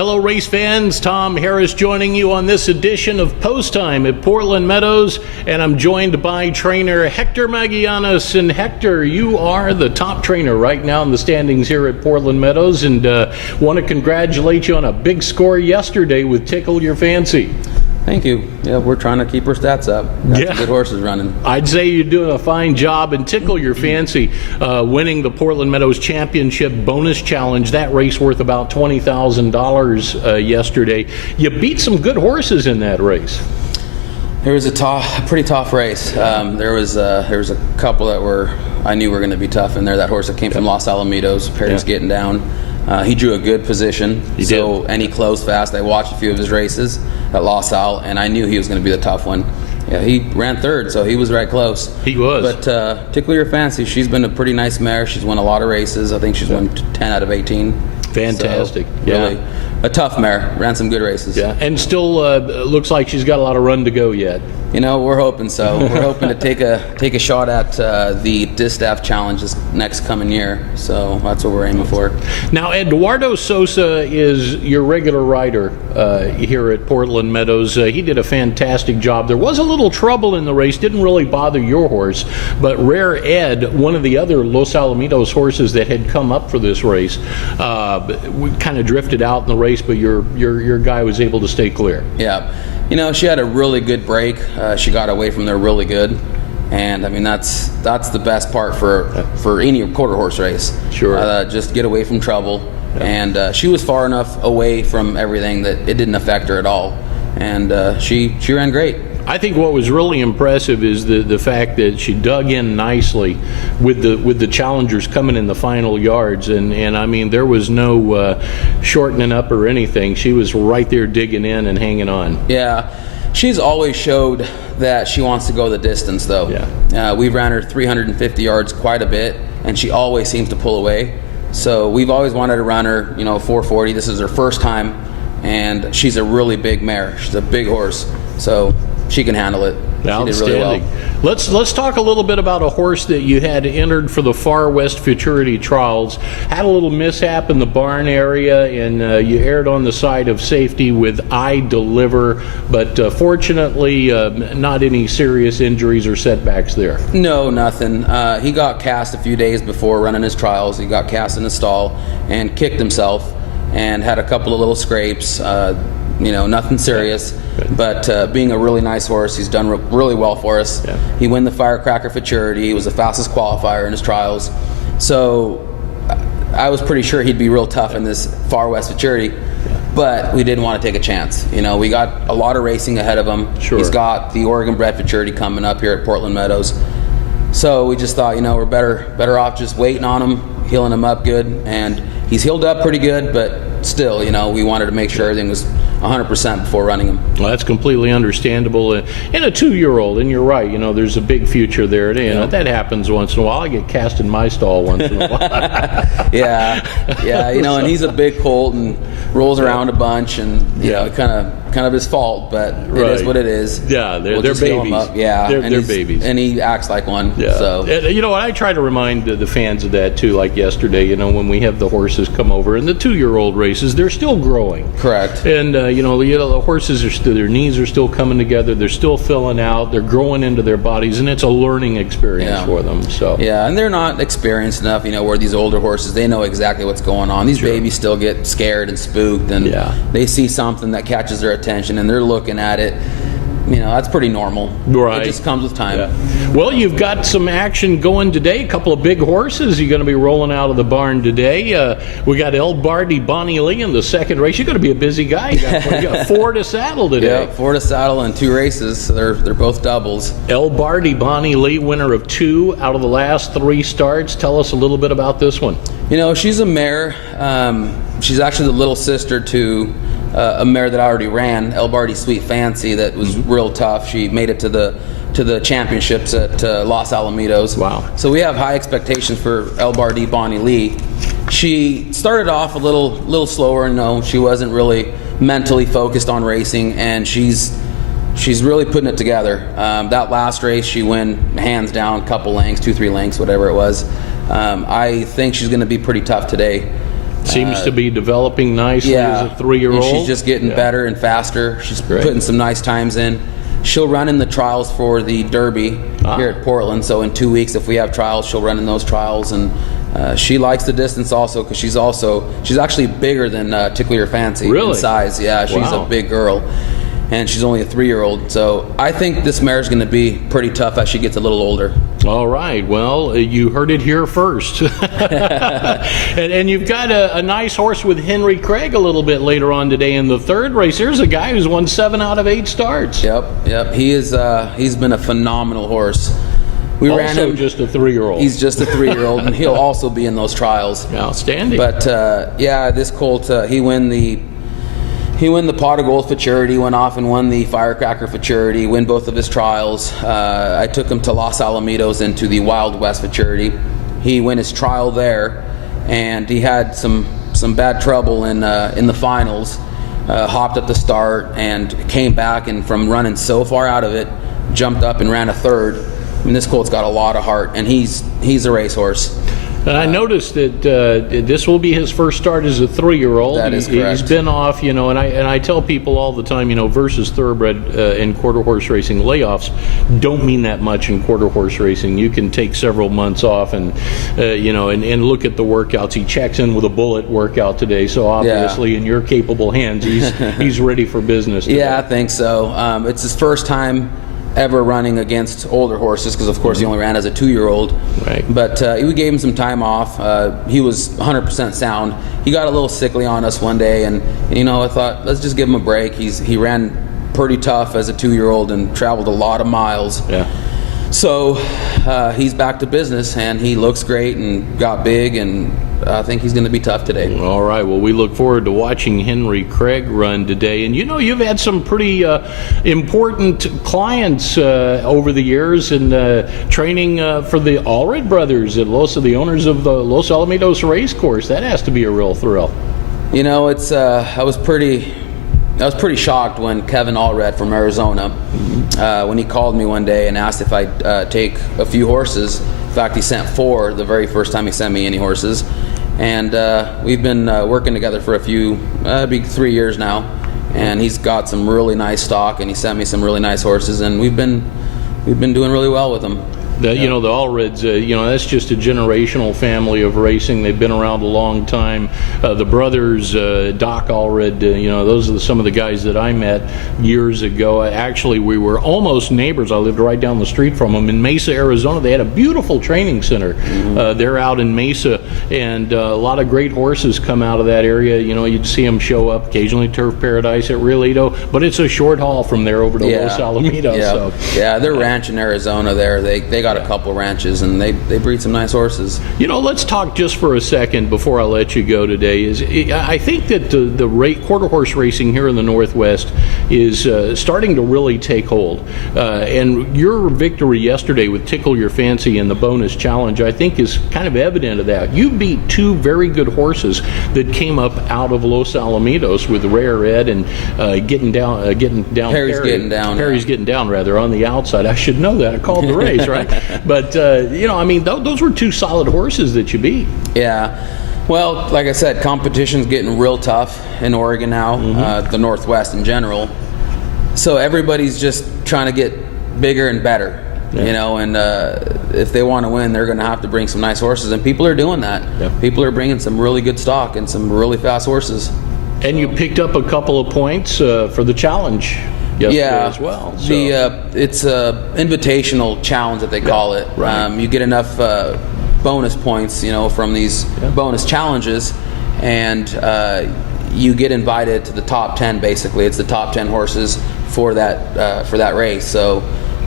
Hello, race fans. Tom Harris joining you on this edition of Post Time at Portland Meadows, and I'm joined by trainer Hector Magianos. And Hector, you are the top trainer right now in the standings here at Portland Meadows, and want to congratulate you on a big score yesterday with Tickle Your Fancy. Thank you. Yeah, we're trying to keep our stats up. Got some good horses running. I'd say you're doing a fine job, and Tickle Your Fancy winning the Portland Meadows Championship bonus challenge. That race worth about $20,000 yesterday. You beat some good horses in that race. It was a pretty tough race. There was a couple that I knew were going to be tough in there. That horse that came from Los Alamitos, Perry's getting down. He drew a good position, and he closed fast. I watched a few of his races at Los Al, and I knew he was going to be the tough one. Yeah, he ran third, so he was right close. He was. But Tickle Your Fancy, she's been a pretty nice mare. She's won a lot of races. I think she's won 10 out of 18. Fantastic. So, really, a tough mare. Ran some good races. Yeah, and still looks like she's got a lot of run to go yet. You know, we're hoping so. We're hoping to take a shot at the Distaff Challenge this next coming year. So that's what we're aiming for. Now, Eduardo Sosa is your regular rider here at Portland Meadows. He did a fantastic job. There was a little trouble in the race. Didn't really bother your horse, but Rare Ed, one of the other Los Alamitos horses that had come up for this race, we kind of drifted out in the race, but your guy was able to stay clear. Yeah. You know, she had a really good break. She got away from there really good, and I mean that's the best part for any quarter horse race. Sure. Just get away from trouble, and she was far enough away from everything that it didn't affect her at all, and she ran great. I think what was really impressive is the fact that she dug in nicely with the challengers coming in the final yards, and I mean there was no shortening up or anything. She was right there digging in and hanging on. Yeah, she's always showed that she wants to go the distance though. Yeah. We've ran her 350 yards quite a bit, and she always seems to pull away. So we've always wanted to run her, 440. This is her first time, and she's a really big mare. She's a big horse, so she can handle it. Outstanding. She did really well. Let's talk a little bit about a horse that you had entered for the Far West Futurity Trials. Had a little mishap in the barn area, and you erred on the side of safety with I Deliver, but fortunately not any serious injuries or setbacks there. No, nothing. He got cast a few days before running his trials. He got cast in the stall and kicked himself and had a couple of little scrapes. Nothing serious, but being a really nice horse, he's done really well for us. Yeah. He won the Firecracker Futurity. He was the fastest qualifier in his trials. So I was pretty sure he'd be real tough in this Far West Futurity, but we didn't want to take a chance. We got a lot of racing ahead of him. Sure. He's got the Oregon Bred Futurity coming up here at Portland Meadows. So we just thought, we're better off just waiting on him, healing him up good, and he's healed up pretty good, but still, we wanted to make sure everything was 100% before running him. Well, that's completely understandable. And a 2-year-old, and you're right, there's a big future there. That happens once in a while. I get cast in my stall once in a while. yeah, and he's a big colt and rolls around a bunch, and kind of his fault, but it is what it is. Yeah, they're babies. Yeah, they're babies, and he acts like one. Yeah. So and I try to remind the fans of that too. Like yesterday, when we have the horses come over and the 2-year-old races, they're still growing. Correct. And the horses are still, their knees are still coming together. They're still filling out. They're growing into their bodies, and it's a learning experience for them. So yeah, and they're not experienced enough. Where these older horses, they know exactly what's going on. These babies still get scared and spooked, and they see something that catches their attention, and they're looking at it. That's pretty normal. Right. It just comes with time. Yeah. Well, you've got some action going today. A couple of big horses you're going to be rolling out of the barn today. We got El Bardi Bonnie Lee in the second race. You're going to be a busy guy. You got 4 to saddle today. Yeah, 4 to saddle and 2 races. So they're both doubles. El Bardi Bonnie Lee, winner of 2 out of the last 3 starts. Tell us a little bit about this one. She's a mare. She's actually the little sister to a mare that I already ran, El Bardi Sweet Fancy, that was real tough. She made it to the championships at Los Alamitos. Wow. So we have high expectations for El Bardi Bonnie Lee. She started off a little slower. She wasn't really mentally focused on racing, and she's really putting it together. That last race, she won hands down, couple lengths, 2-3 lengths, whatever it was. I think she's going to be pretty tough today. Seems to be developing nicely as a 3-year-old. And she's just getting better and faster. She's putting some nice times in. She'll run in the trials for the Derby here at Portland. So in 2 weeks, if we have trials, she'll run in those trials. And she likes the distance also, because she's actually bigger than Tickle Your Fancy in size. Yeah, she's a big girl. And she's only a 3-year-old. So I think this mare is going to be pretty tough as she gets a little older. All right. Well, you heard it here first. and you've got a nice horse with Henry Craig a little bit later on today in the 3rd race. Here's a guy who's won 7 out of 8 starts. Yep. He is. He's been a phenomenal horse. We ran him. Just a 3-year-old. He's just a 3-year-old, and he'll also be in those trials. Outstanding. But this colt, he won the Pot of Gold for Charity, went off and won the Firecracker for Charity, win both of his trials. I took him to Los Alamitos into the Wild West for Charity. He won his trial there, and he had some bad trouble in the finals. Hopped at the start and came back, and from running so far out of it, jumped up and ran a 3rd. I mean, this colt's got a lot of heart, and he's a racehorse. And I noticed that this will be his first start as a 3-year-old. That is correct. He's been off, and I tell people all the time, versus thoroughbred in quarter horse racing, layoffs don't mean that much in quarter horse racing. You can take several months off and look at the workouts. He checks in with a bullet workout today, so obviously in your capable hands, he's ready for business today. Yeah, I think so. It's his first time ever running against older horses, because of course he only ran as a 2-year-old. Right. But we gave him some time off. He was 100% sound. He got a little sickly on us one day, and I thought, let's just give him a break. He ran pretty tough as a 2-year-old and traveled a lot of miles. Yeah. So he's back to business, and he looks great and got big, and I think he's going to be tough today. All right. Well, we look forward to watching Henry Craig run today. And you've had some pretty important clients over the years in training for the Allred brothers at the owners of the Los Alamitos race course. That has to be a real thrill. It's I was pretty shocked when Kevin Allred from Arizona, when he called me one day and asked if I'd take a few horses. In fact, he sent 4 the very first time he sent me any horses. And we've been working together for big 3 years now. And he's got some really nice stock, and he sent me some really nice horses, and we've been doing really well with them. The Allreds, that's just a generational family of racing. They've been around a long time. The brothers, Doc Allred, those are some of the guys that I met years ago. Actually, we were almost neighbors. I lived right down the street from them in Mesa, Arizona. They had a beautiful training center. They're out in Mesa, and a lot of great horses come out of that area. You'd see them show up occasionally, Turf Paradise at Riolito, but it's a short haul from there over to Los Alamitos. Yeah, so. They're ranching Arizona there. They got a couple ranches, and they breed some nice horses. Let's talk just for a second before I let you go today. I think that the quarter horse racing here in the Northwest is starting to really take hold. And your victory yesterday with Tickle Your Fancy in the bonus challenge, I think, is kind of evident of that. You beat 2 very good horses that came up out of Los Alamitos with Rare Ed and getting down. Perry's getting down. Perry's getting down, rather, on the outside. I should know that. I called the race, right? But, those were 2 solid horses that you beat. Yeah. Well, like I said, competition's getting real tough in Oregon now, the Northwest in general. So everybody's just trying to get bigger and better, and if they want to win, they're going to have to bring some nice horses, and people are doing that. Yep. People are bringing some really good stock and some really fast horses. And you picked up a couple of points for the challenge yesterday as well. So. It's a invitational challenge that they call it. Right. You get enough bonus points, from these bonus challenges, and you get invited to the top 10. Basically, it's the top 10 horses for that race. So.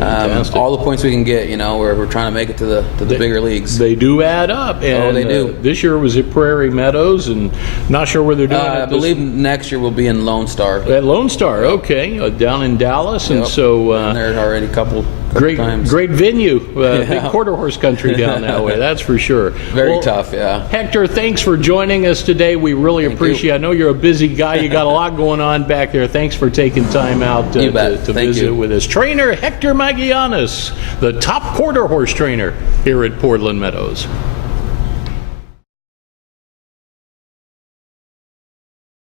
All the points we can get, we're trying to make it to the bigger leagues. They do add up. And, they do. This year was at Prairie Meadows, and not sure where they're doing it. I believe next year we'll be in Lone Star. At Lone Star, okay, down in Dallas, and so been there already a couple times. Great venue, big quarter horse country down that way. That's for sure. Very tough, yeah. Hector, thanks for joining us today. We really appreciate it. I know you're a busy guy. You got a lot going on back there. Thanks for taking time out to visit with us. Trainer Hector Magianis, the top quarter horse trainer here at Portland Meadows.